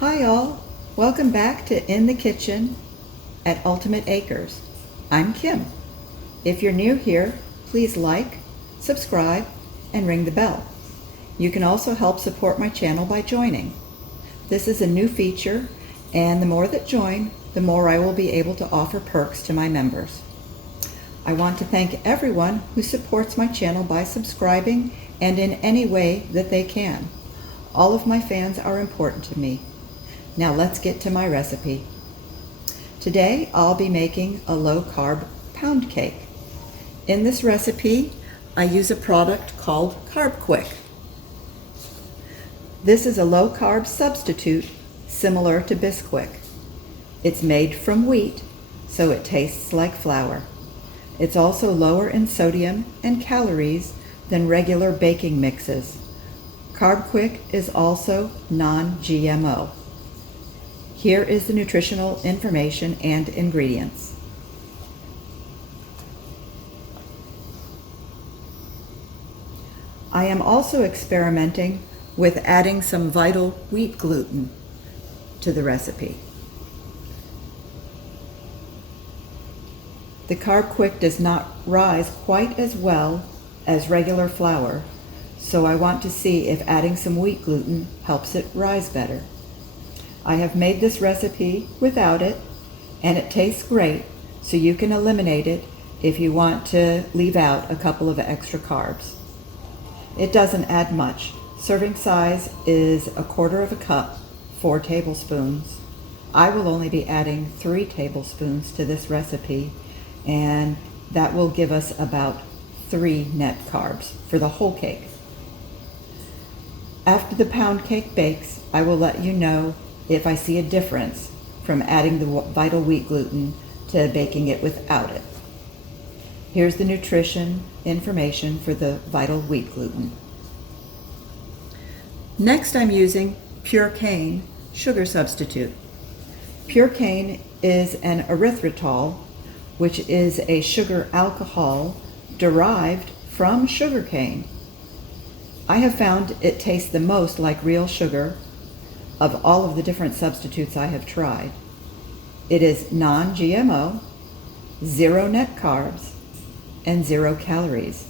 Hi all, welcome back to In the Kitchen at Ultimate Acres. I'm Kim. If you're new here, please like, subscribe, and ring the bell. You can also help support my channel by joining. This is a new feature, and the more that join, the more I will be able to offer perks to my members. I want to thank everyone who supports my channel by subscribing and in any way that they can. All of my fans are important to me. Now let's get to my recipe. Today I'll be making a low-carb pound cake. In this recipe, I use a product called Carbquik. This is a low-carb substitute similar to Bisquick. It's made from wheat, so it tastes like flour. It's also lower in sodium and calories than regular baking mixes. Carbquik is also non-GMO. Here is the nutritional information and ingredients. I am also experimenting with adding some vital wheat gluten to the recipe. The Carbquik does not rise quite as well as regular flour, so I want to see if adding some wheat gluten helps it rise better. I have made this recipe without it, and it tastes great, so you can eliminate it if you want to leave out a couple of extra carbs. It doesn't add much. Serving size is 1/4 cup, 4 tablespoons. I will only be adding 3 tablespoons to this recipe, and that will give us about 3 net carbs for the whole cake. After the pound cake bakes, I will let you know if I see a difference from adding the vital wheat gluten to baking it without it. Here's the nutrition information for the vital wheat gluten. Next, I'm using Purecane sugar substitute. Purecane is an erythritol, which is a sugar alcohol derived from sugarcane. I have found it tastes the most like real sugar of all of the different substitutes I have tried. It is non-GMO, 0 net carbs, and 0 calories.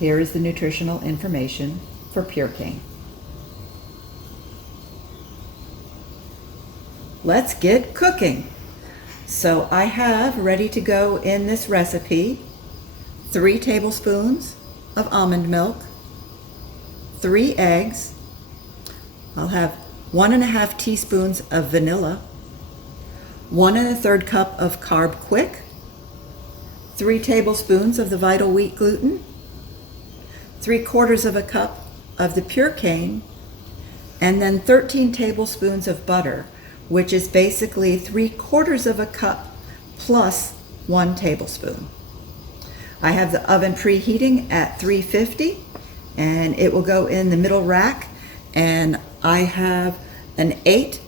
Here is the nutritional information for Purecane. Let's get cooking. So I have ready to go in this recipe 3 tablespoons of almond milk, 3 eggs. I'll have 1½ teaspoons of vanilla, 1 1/3 cup of Carbquik, 3 tablespoons of the vital wheat gluten, 3/4 cup of the Purecane, and then 13 tablespoons of butter, which is basically 3/4 cup plus 1 tablespoon. I have the oven preheating at 350, and it will go in the middle rack, and I have an 8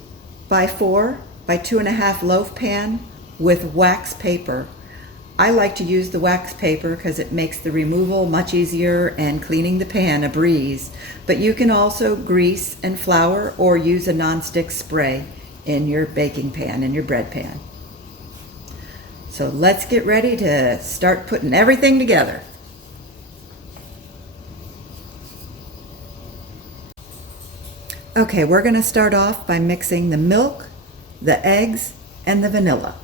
by 4 by 2½ loaf pan with wax paper. I like to use the wax paper because it makes the removal much easier and cleaning the pan a breeze, but you can also grease and flour or use a nonstick spray in your baking pan, in your bread pan. So let's get ready to start putting everything together. Okay, we're going to start off by mixing the milk, the eggs, and the vanilla.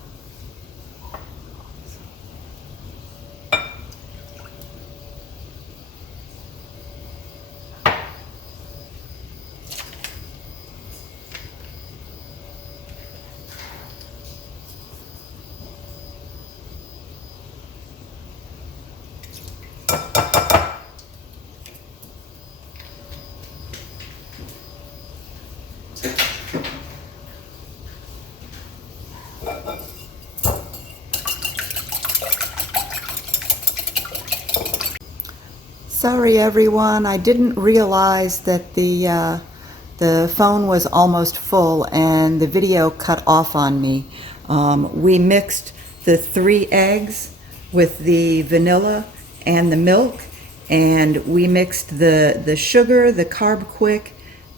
Sorry everyone, I didn't realize that the phone was almost full and the video cut off on me. We mixed the 3 eggs with the vanilla and the milk, and we mixed the sugar, the Carbquik,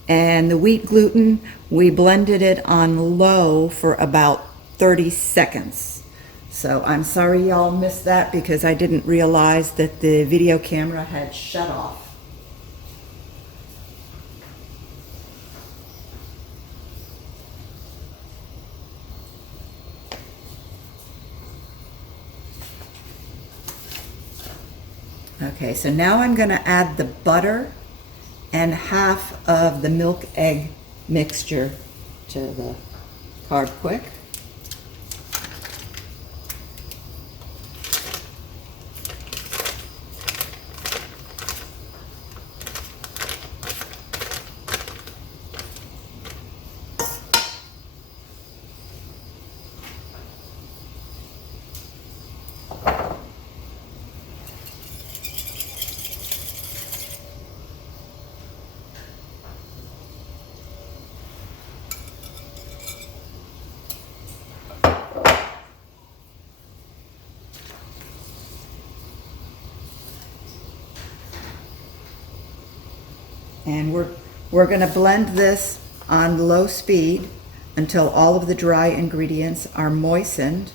And the wheat gluten, we blended it on low for about 30 seconds. So I'm sorry y'all missed that because I didn't realize that the video camera had shut off. Okay, so now I'm going to add the butter and half of the milk egg mixture to the Carbquik. And we're going to blend this on low speed until all of the dry ingredients are moistened.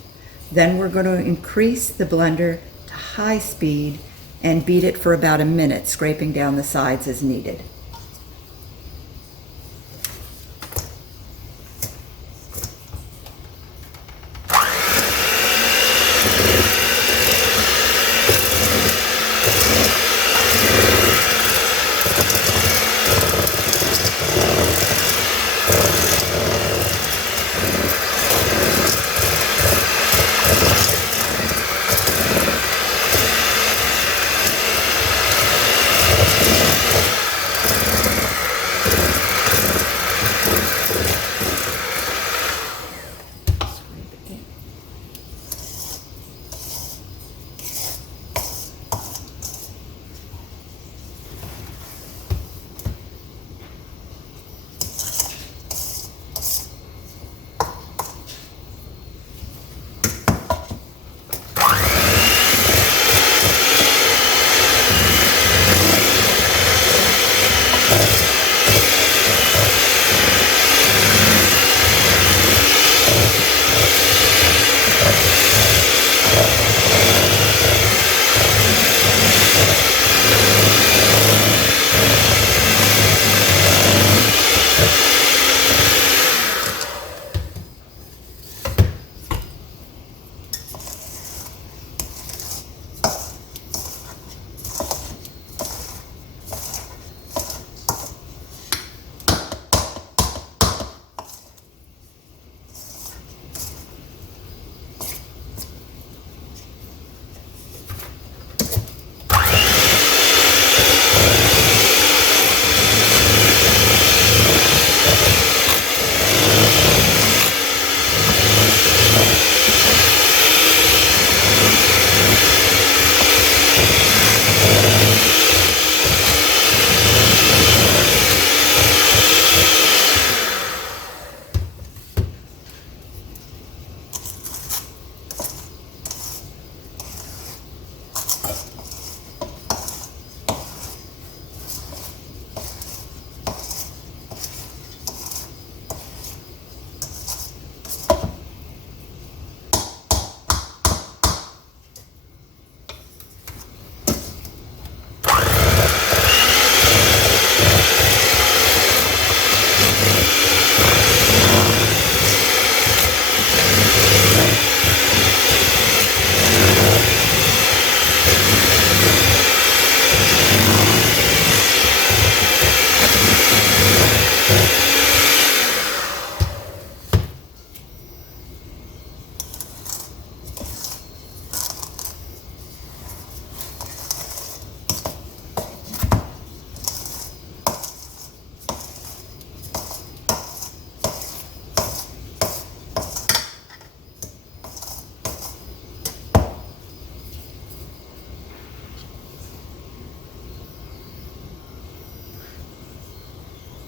Then we're going to increase the blender to high speed and beat it for about a minute, scraping down the sides as needed.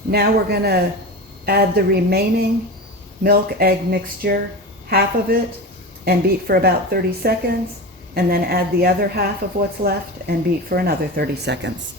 Now we're going to add the remaining milk egg mixture, half of it, and beat for about 30 seconds, and then add the other half of what's left and beat for another 30 seconds.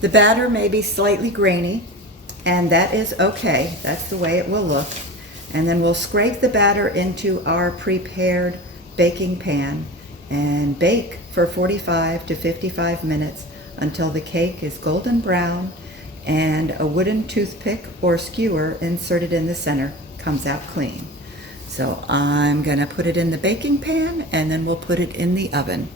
The batter may be slightly grainy, and that is okay. That's the way it will look. And then we'll scrape the batter into our prepared baking pan and bake for 45 to 55 minutes until the cake is golden brown and a wooden toothpick or skewer inserted in the center comes out clean. So I'm gonna put it in the baking pan and then we'll put it in the oven.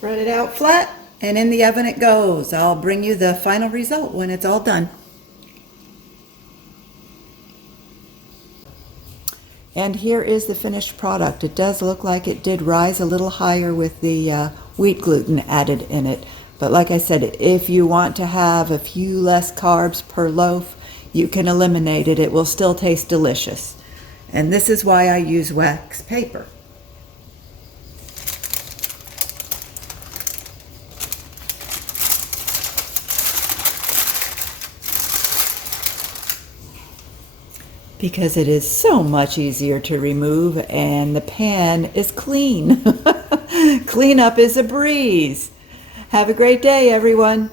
Spread it out flat and in the oven it goes. I'll bring you the final result when it's all done. And here is the finished product. It does look like it did rise a little higher with the wheat gluten added in it. But like I said, if you want to have a few less carbs per loaf, you can eliminate it. It will still taste delicious. And this is why I use wax paper. Because it is so much easier to remove and the pan is clean. Cleanup is a breeze. Have a great day, everyone.